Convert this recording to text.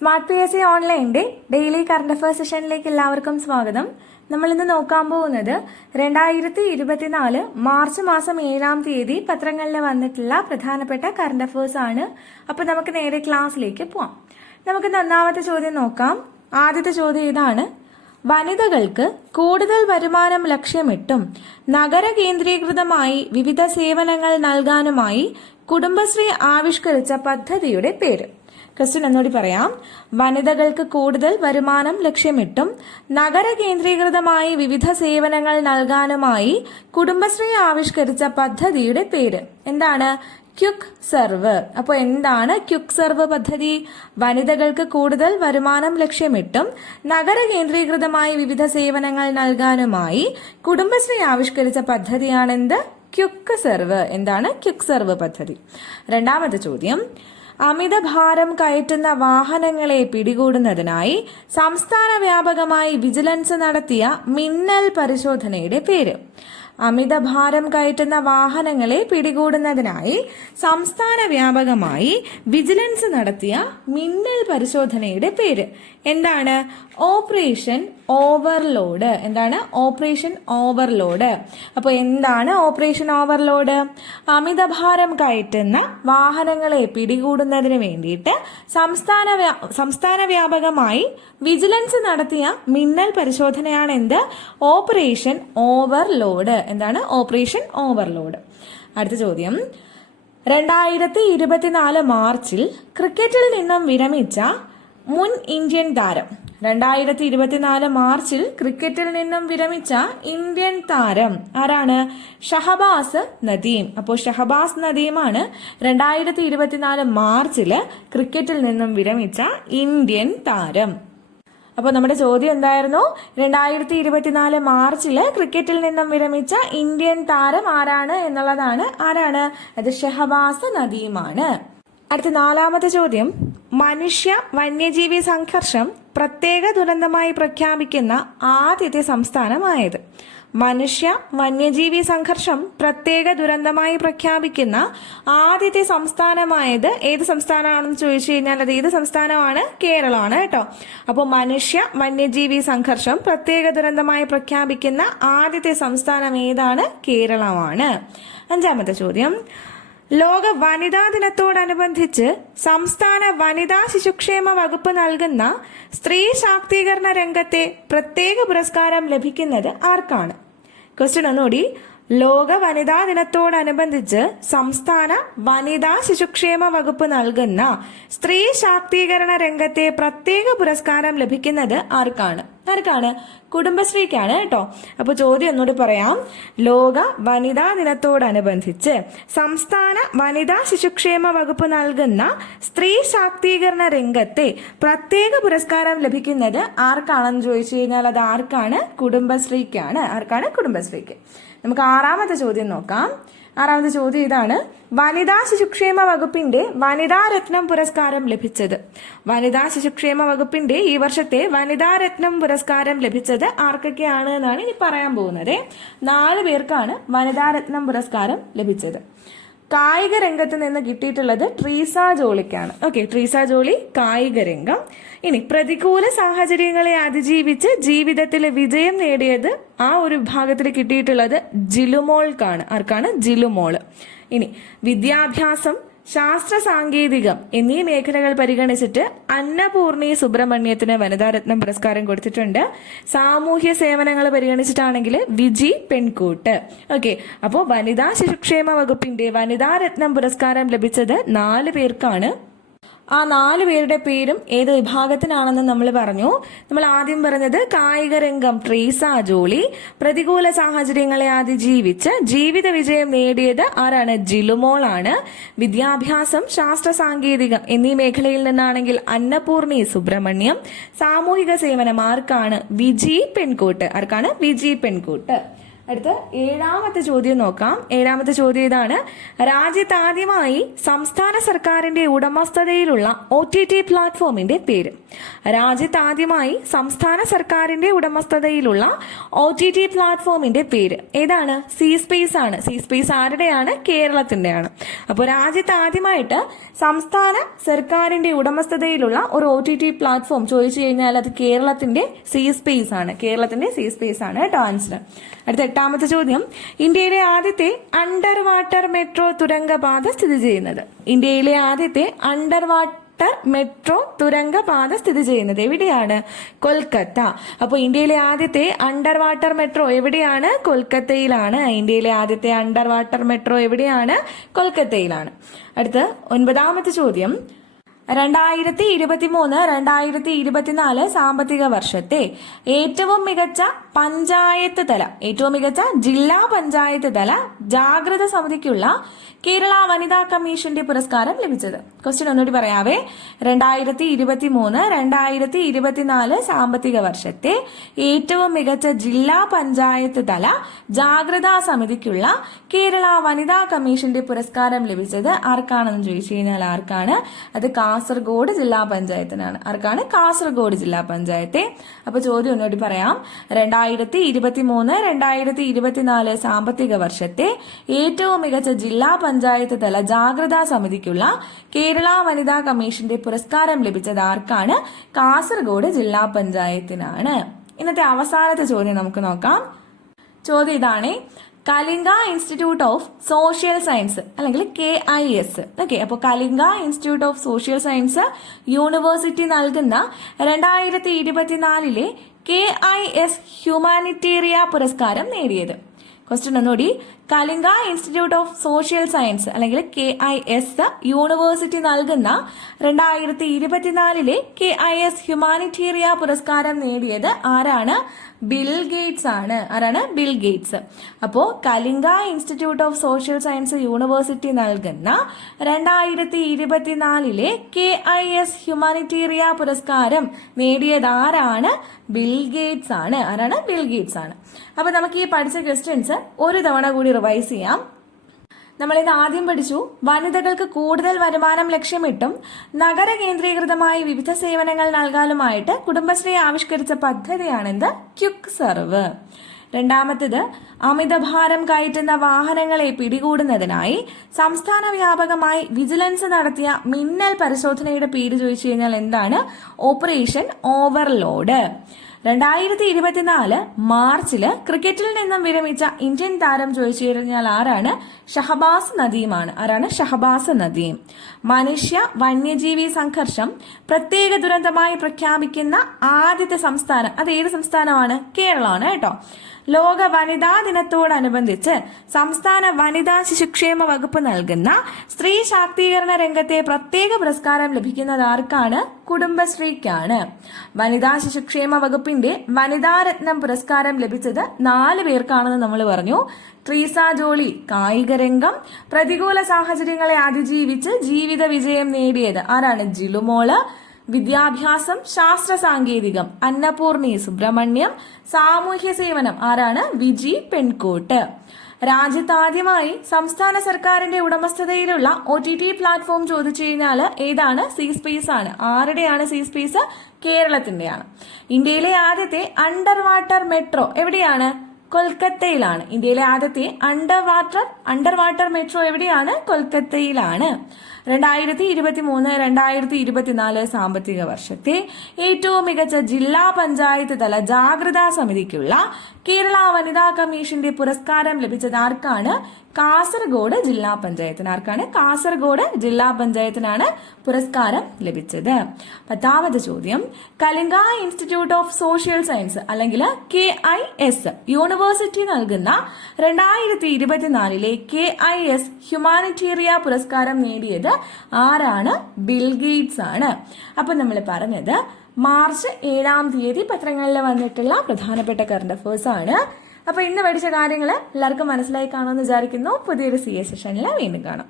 Smart P S C ഓൺലൈൻ്റെ daily current affairs സെഷനിലേക്ക് എല്ലാവർക്കും സ്വാഗതം. നമ്മൾ ഇന്ന് നോക്കാൻ പോകുന്നത് 2024 മാർച്ച് മാസം 7-ാം തീയതി പത്രങ്ങളിൽ വന്നിട്ടുള്ള പ്രധാനപ്പെട്ട കറണ്ട് അഫയേഴ്സ് ആണ്. അപ്പോൾ നമുക്ക് നേരെ ക്ലാസ്സിലേക്ക് പോവാം. നമുക്ക് ഒന്നാമത്തെ ചോദ്യം നോക്കാം. ആദ്യത്തെ ചോദ്യം ഇതാണ്: വനിതകൾക്ക് കൂടുതൽ വരുമാനം ലക്ഷ്യമിട്ടും നഗര കേന്ദ്രീകൃതമായി വിവിധ സേവനങ്ങൾ നൽകാനുമായി കുടുംബശ്രീ ആവിഷ്കരിച്ച പദ്ധതിയുടെ പേര്. ക്വസ്റ്റ്യൻ എന്നോട് പറയാം. വനിതകൾക്ക് കൂടുതൽ വരുമാനം ലക്ഷ്യമിട്ടും നഗര കേന്ദ്രീകൃതമായി വിവിധ സേവനങ്ങൾ നൽകാനുമായി കുടുംബശ്രീ ആവിഷ്കരിച്ച പദ്ധതിയുടെ പേര് എന്താണ്? Quick serve. അപ്പോൾ എന്താണ് ക്യുക്ക് സർവ് പദ്ധതി? വനിതകൾക്ക് കൂടുതൽ വരുമാനം ലക്ഷ്യമിട്ടും നഗര കേന്ദ്രീകൃതമായി വിവിധ സേവനങ്ങൾ നൽകാനുമായി കുടുംബശ്രീ ആവിഷ്കരിച്ച പദ്ധതിയാണെന്ത്? Quick serve. എന്താണ് ക്യുക്ക് സർവ് പദ്ധതി? രണ്ടാമത്തെ ചോദ്യം: അമിതഭാരം കയറ്റുന്ന വാഹനങ്ങളെ പിടികൂടുന്നതിനായി സംസ്ഥാന വ്യാപകമായി വിജിലൻസ് നടത്തിയ മിന്നൽ പരിശോധനയുടെ പേര്. അമിതഭാരം കയറ്റുന്ന വാഹനങ്ങളെ പിടികൂടുന്നതിനായി സംസ്ഥാന വ്യാപകമായി വിജിലൻസ് നടത്തിയ മിന്നൽ പരിശോധനയുടെ പേര് എന്താണ്? Operation overload. എന്താണ് ഓപ്പറേഷൻ ഓവർലോഡ്? അപ്പോൾ എന്താണ് ഓപ്പറേഷൻ ഓവർലോഡ്? അമിതഭാരം കയറ്റുന്ന വാഹനങ്ങളെ പിടികൂടുന്നതിന് വേണ്ടിയിട്ട് സംസ്ഥാന വ്യാപകമായി വിജിലൻസ് നടത്തിയ മിന്നൽ പരിശോധനയാണ് എന്ത്? Operation overload. എന്താണ് ഓപ്പറേഷൻ ഓവർലോഡ്? അടുത്ത ചോദ്യം: 2024 മാർച്ചിൽ ക്രിക്കറ്റിൽ നിന്നും വിരമിച്ച മുൻ ഇന്ത്യൻ താരം. 2024 മാർച്ചിൽ ക്രിക്കറ്റിൽ നിന്നും വിരമിച്ച ഇന്ത്യൻ താരം ആരാണ്? ഷഹബാസ് നദീം. അപ്പോൾ ഷഹബാസ് നദീമാണ് 2024 മാർച്ചിൽ ക്രിക്കറ്റിൽ നിന്നും വിരമിച്ച ഇന്ത്യൻ താരം. അപ്പോൾ നമ്മുടെ ചോദ്യം എന്തായിരുന്നു? 2024 മാർച്ചിൽ ക്രിക്കറ്റിൽ നിന്നും വിരമിച്ച ഇന്ത്യൻ താരം ആരാണ് എന്നുള്ളതാണ്. ആരാണ് അത്? ഷഹബാസ് നദീമാണ്. അടുത്ത നാലാമത്തെ ചോദ്യം: മനുഷ്യ വന്യജീവി സംഘർഷം പ്രത്യേക ദുരന്തമായി പ്രഖ്യാപിക്കുന്ന ആദ്യത്തെ സംസ്ഥാനമായത്. മനുഷ്യ വന്യജീവി സംഘർഷം പ്രത്യേക ദുരന്തമായി പ്രഖ്യാപിക്കുന്ന ആദ്യത്തെ സംസ്ഥാനമായത് ഏത് സംസ്ഥാനമാണെന്ന് ചോദിച്ചു കഴിഞ്ഞാൽ അത് ഏത് സംസ്ഥാനമാണ്? കേരളമാണ് കേട്ടോ. അപ്പോൾ മനുഷ്യ വന്യജീവി സംഘർഷം പ്രത്യേക ദുരന്തമായി പ്രഖ്യാപിക്കുന്ന ആദ്യത്തെ സംസ്ഥാനം ഏതാണ്? കേരളമാണ്. അഞ്ചാമത്തെ ചോദ്യം: ലോക വനിതാ ദിനത്തോടനുബന്ധിച്ച് സംസ്ഥാന വനിതാ ശിശുക്ഷേമ വകുപ്പ് നൽകുന്ന സ്ത്രീ ശാക്തീകരണ രംഗത്തെ പ്രത്യേക പുരസ്കാരം ലഭിക്കുന്നത് ആർക്കാണ്? ക്വസ്റ്റ്യൻ ഒന്നുകൂടി. ലോക വനിതാ ദിനത്തോടനുബന്ധിച്ച് സംസ്ഥാന വനിതാ ശിശുക്ഷേമ വകുപ്പ് നൽകുന്ന സ്ത്രീ ശാക്തീകരണ രംഗത്തെ പ്രത്യേക പുരസ്കാരം ലഭിക്കുന്നത് ആർക്കാണ്? കുടുംബശ്രീക്കാണ് കേട്ടോ. അപ്പോൾ ചോദ്യം ഒന്നുകൂടി പറയാം. ലോക വനിതാ ദിനത്തോടനുബന്ധിച്ച് സംസ്ഥാന വനിതാ ശിശുക്ഷേമ വകുപ്പ് നൽകുന്ന സ്ത്രീ ശാക്തീകരണ രംഗത്തെ പ്രത്യേക പുരസ്കാരം ലഭിക്കുന്നത് ആർക്കാണെന്ന് ചോദിച്ചു കഴിഞ്ഞാൽ അത് ആർക്കാണ്? കുടുംബശ്രീക്കാണ്. ആർക്കാണ്? കുടുംബശ്രീക്ക്. നമുക്ക് ആറാമത്തെ ചോദ്യം നോക്കാം. ആറാമത്തെ ചോദ്യം ഇതാണ്: വനിതാ ശിശുക്ഷേമ വകുപ്പിന്റെ വനിതാ രത്നം പുരസ്കാരം ലഭിച്ചത്. വനിതാ ശിശുക്ഷേമ വകുപ്പിന്റെ ഈ വർഷത്തെ വനിതാ രത്നം പുരസ്കാരം ലഭിച്ചത് ആർക്കൊക്കെയാണ് എന്നാണ് ഇനി പറയാൻ പോകുന്നത്. 4 പേർക്കാണ് വനിതാ രത്നം പുരസ്കാരം ലഭിച്ചത്. കായിക രംഗത്ത് നിന്ന് കിട്ടിയിട്ടുള്ളത് ട്രീസ ജോളിക്കാണ്. ഓക്കെ, ട്രീസ ജോളി കായിക രംഗം. ഇനി പ്രതികൂല സാഹചര്യങ്ങളെ അതിജീവിച്ച് ജീവിതത്തിൽ വിജയം നേടിയത് ആ ഒരു വിഭാഗത്തിൽ കിട്ടിയിട്ടുള്ളത് ജിലുമോൾക്കാണ്. ആർക്കാണ്? ജിലുമോള്. ഇനി വിദ്യാഭ്യാസം, ശാസ്ത്ര സാങ്കേതികം എന്നീ മേഖലകൾ പരിഗണിച്ചിട്ട് അന്നപൂർണി സുബ്രഹ്മണ്യത്തിന് വനിതാരത്നം പുരസ്കാരം കൊടുത്തിട്ടുണ്ട്. സാമൂഹ്യ സേവനങ്ങൾ പരിഗണിച്ചിട്ടാണെങ്കിൽ വിജി പെൺകൂട്ട്. ഓക്കെ, അപ്പോൾ വനിതാ ശിശുക്ഷേമ വകുപ്പിന്റെ വനിതാരത്നം പുരസ്കാരം ലഭിച്ചത് 4 പേർക്കാണ്. ആ 4 പേരുടെ പേരും ഏത് വിഭാഗത്തിനാണെന്ന് നമ്മൾ പറഞ്ഞു. നമ്മൾ ആദ്യം പറഞ്ഞത് കായിക രംഗം ട്രീസ ജോളി, പ്രതികൂല സാഹചര്യങ്ങളെ അതിജീവിച്ച് ജീവിത വിജയം നേടിയത് ആരാണ്? ജിലുമോളാണ്. വിദ്യാഭ്യാസം, ശാസ്ത്ര സാങ്കേതികം എന്നീ മേഖലയിൽ നിന്നാണെങ്കിൽ അന്നപൂർണി സുബ്രഹ്മണ്യം. സാമൂഹിക സേവനം ആർക്കാണ്? വിജി പെൺകൂട്ട്. ആർക്കാണ്? വിജി പെൺകൂട്ട്. അടുത്ത ഏഴാമത്തെ ചോദ്യം നോക്കാം. ഏഴാമത്തെ ചോദ്യം ഇതാണ്: രാജ്യത്താദ്യമായി സംസ്ഥാന സർക്കാരിന്റെ ഉടമസ്ഥതയിലുള്ള OTT പ്ലാറ്റ്ഫോമിന്റെ പേര്. രാജ്യത്താദ്യമായി സംസ്ഥാന സർക്കാരിന്റെ ഉടമസ്ഥതയിലുള്ള OTT പ്ലാറ്റ്ഫോമിന്റെ പേര് ഏതാണ്? സി സ്പേസ് ആണ്. സി സ്പേസ് ആരുടെയാണ്? കേരളത്തിന്റെയാണ്. അപ്പോൾ രാജ്യത്താദ്യമായിട്ട് സംസ്ഥാന സർക്കാരിന്റെ ഉടമസ്ഥതയിലുള്ള ഒരു OTT പ്ലാറ്റ്ഫോം ചോദിച്ചു കഴിഞ്ഞാൽ അത് കേരളത്തിന്റെ സി സ്പേസ് ആണ്. കേരളത്തിന്റെ സി സ്പേസ് ആണ് കേട്ടോ ആൻസർ. അടുത്ത എട്ടാമത്തെ ചോദ്യം: ഇന്ത്യയിലെ ആദ്യത്തെ അണ്ടർ വാട്ടർ മെട്രോ തുരങ്കപാത സ്ഥിതി ചെയ്യുന്നത്. ഇന്ത്യയിലെ ആദ്യത്തെ അണ്ടർ വാട്ടർ മെട്രോ തുരങ്കപാത സ്ഥിതി ചെയ്യുന്നത് എവിടെയാണ്? കൊൽക്കത്ത. അപ്പോൾ ഇന്ത്യയിലെ ആദ്യത്തെ അണ്ടർ വാട്ടർ മെട്രോ എവിടെയാണ്? കൊൽക്കത്തയിലാണ്. ഇന്ത്യയിലെ ആദ്യത്തെ അണ്ടർ വാട്ടർ മെട്രോ എവിടെയാണ്? കൊൽക്കത്തയിലാണ്. അടുത്ത ഒൻപതാമത്തെ ചോദ്യം: 2023-2024 സാമ്പത്തിക വർഷത്തെ ഏറ്റവും മികച്ച പഞ്ചായത്ത് തല, ഏറ്റവും മികച്ച ജില്ലാ പഞ്ചായത്ത് തല ജാഗ്രത സമിതിക്കുള്ള കേരള വനിതാ കമ്മീഷന്റെ പുരസ്കാരം ലഭിച്ചത്. ക്വസ്റ്റ്യൻ ഒന്നുകൂടി പറയാവേ. 2023-2024 സാമ്പത്തിക വർഷത്തെ ഏറ്റവും മികച്ച ജില്ലാ പഞ്ചായത്ത് തല ജാഗ്രതാ സമിതിക്കുള്ള കേരള വനിതാ കമ്മീഷന്റെ പുരസ്കാരം ലഭിച്ചത് ആർക്കാണെന്ന് ചോദിച്ചു കഴിഞ്ഞാൽ ആർക്കാണ്? അത് കാസർഗോഡ് ജില്ലാ പഞ്ചായത്തിനാണ്. ആർക്കാണ്? കാസർഗോഡ് ജില്ലാ പഞ്ചായത്തെ. അപ്പൊ ചോദ്യം ഒന്നുകൂടി പറയാം. 2023-2024 സാമ്പത്തിക വർഷത്തെ ഏറ്റവും മികച്ച ജില്ലാ പഞ്ചായത്ത് തല ജാഗ്രതാ സമിതിക്കുള്ള കേരള വനിതാ കമ്മീഷന്റെ പുരസ്കാരം ലഭിച്ചത് ആർക്കാണ്? കാസർഗോഡ് ജില്ലാ പഞ്ചായത്തിനാണ്. ഇന്നത്തെ അവസാനത്തെ ചോദ്യം നമുക്ക് നോക്കാം. ചോദ്യം ഇതാണ്: Kalinga institute of social science അല്ലെങ്കിൽ KIS. ഓക്കെ, അപ്പോൾ Kalinga institute of social science university നൽകുന്ന 2024 KIS ഹ്യൂമാനിറ്റേറിയ പുരസ്കാരം നേടിയത്. ക്വസ്റ്റ്യൻ ഒന്നുകൂടി: Kalinga institute of social science അല്ലെങ്കിൽ KIS യൂണിവേഴ്സിറ്റി നൽകുന്ന 2024 KIS ഹ്യൂമാനിറ്റേറിയ പുരസ്കാരം നേടിയത് ആരാണ്? ബിൽ ഗേറ്റ്സ് ആണ്. ആരാണ്? Bill Gates. അപ്പോ Kalinga institute of social science university നൽകുന്ന 2024 KIS ഹ്യൂമാനിറ്റേറിയ പുരസ്കാരം നേടിയത് ആരാണ്? ബിൽ ഗേറ്റ്സ് ആണ്. ആരാണ്? ബിൽ ഗേറ്റ്സ് ആണ്. അപ്പൊ നമുക്ക് ഈ പഠിച്ച ക്വസ്റ്റ്യൻസ് ഒരു തവണ കൂടി റിവൈസ് ചെയ്യാം. നമ്മളിത് ആദ്യം പഠിച്ചു. വനിതകൾക്ക് കൂടുതൽ വരുമാനം ലക്ഷ്യമിട്ടും നഗര കേന്ദ്രീകൃതമായി വിവിധ സേവനങ്ങൾ നൽകാനുമായിട്ട് കുടുംബശ്രീ ആവിഷ്കരിച്ച പദ്ധതിയാണെന്ത്? Quick serve. രണ്ടാമത്തേത് അമിതഭാരം കയറ്റുന്ന വാഹനങ്ങളെ പിടികൂടുന്നതിനായി സംസ്ഥാന വ്യാപകമായി വിജിലൻസ് നടത്തിയ മിന്നൽ പരിശോധനയുടെ പേര് ചോദിച്ചു കഴിഞ്ഞാൽ എന്താണ്? Operation overload. 2024 മാർച്ചില് ക്രിക്കറ്റിൽ നിന്നും വിരമിച്ച ഇന്ത്യൻ താരം ചോദിച്ചു കഴിഞ്ഞാൽ ആരാണ്? ഷഹബാസ് നദീമാണ്. ആരാണ്? ഷഹബാസ് നദീം. മനുഷ്യ വന്യജീവി സംഘർഷം പ്രത്യേക ദുരന്തമായി പ്രഖ്യാപിക്കുന്ന ആദ്യത്തെ സംസ്ഥാനം അത് ഏത് സംസ്ഥാനമാണ്? കേരളമാണ് കേട്ടോ. ലോക വനിതാ ദിനത്തോടനുബന്ധിച്ച് സംസ്ഥാന വനിതാ ശിശുക്ഷേമ വകുപ്പ് നൽകുന്ന സ്ത്രീ ശാക്തീകരണ രംഗത്തെ പ്രത്യേക പുരസ്കാരം ലഭിക്കുന്നത് ആർക്കാണ്? കുടുംബശ്രീക്കാണ്. വനിതാ ശിശുക്ഷേമ വകുപ്പിന്റെ വനിതാരത്നം പുരസ്കാരം ലഭിച്ചത് 4 പേർക്കാണെന്ന് നമ്മൾ പറഞ്ഞു. ട്രീസ ജോളി കായിക രംഗം, പ്രതികൂല സാഹചര്യങ്ങളെ അതിജീവിച്ച് ജീവിത വിജയം നേടിയത് ആരാണ്? ജിലുമോള്. വിദ്യാഭ്യാസം ശാസ്ത്ര സാങ്കേതികം അന്നപൂർണി സുബ്രഹ്മണ്യം. സാമൂഹ്യ സേവനം ആരാണ്? വിജി പെൺകോട്ട്. രാജ്യത്താദ്യമായി സംസ്ഥാന സർക്കാരിന്റെ ഉടമസ്ഥതയിലുള്ള OTT പ്ലാറ്റ്ഫോം ചോദിച്ചു കഴിഞ്ഞാൽ ഏതാണ്? സി സ്പേസ് ആണ്. ആരുടെയാണ് സി സ്പേസ്? കേരളത്തിന്റെയാണ്. ഇന്ത്യയിലെ ആദ്യത്തെ അണ്ടർ വാട്ടർ മെട്രോ എവിടെയാണ്? കൊൽക്കത്തയിലാണ്. ഇന്ത്യയിലെ ആദ്യത്തെ അണ്ടർ വാട്ടർ മെട്രോ എവിടെയാണ്? കൊൽക്കത്തയിലാണ്. 2023-2024 സാമ്പത്തിക വർഷത്തെ ഏറ്റവും മികച്ച ജില്ലാ പഞ്ചായത്ത് തല ജാഗ്രതാ സമിതിക്കുള്ള കേരള വനിതാ കമ്മീഷന്റെ പുരസ്കാരം ലഭിച്ചത് ആർക്കാണ്? കാസർഗോഡ് ജില്ലാ പഞ്ചായത്തിന്. ആർക്കാണ്? കാസർഗോഡ് ജില്ലാ പഞ്ചായത്തിനാണ് പുരസ്കാരം ലഭിച്ചത്. 10ാമത് ചോദ്യം: Kalinga institute of social science അല്ലെങ്കിൽ KIS യൂണിവേഴ്സിറ്റി നൽകുന്ന 2024 KIS ഹ്യൂമാനിറ്റേറിയ പുരസ്കാരം നേടിയത് ആരാണ്? ബിൽ ഗേറ്റ്സ് ആണ്. അപ്പൊ നമ്മൾ പറഞ്ഞത് മാർച്ച് 7-ാം തീയതി പത്രങ്ങളിൽ വന്നിട്ടുള്ള പ്രധാനപ്പെട്ട കറണ്ട് അഫയേഴ്സ് ആണ്. അപ്പൊ ഇന്ന് പഠിച്ച കാര്യങ്ങൾ എല്ലാവർക്കും മനസ്സിലായി കാണുമെന്ന് വിചാരിക്കുന്നു. പുതിയൊരു CS സെഷനിൽ വീണ്ടും കാണാം.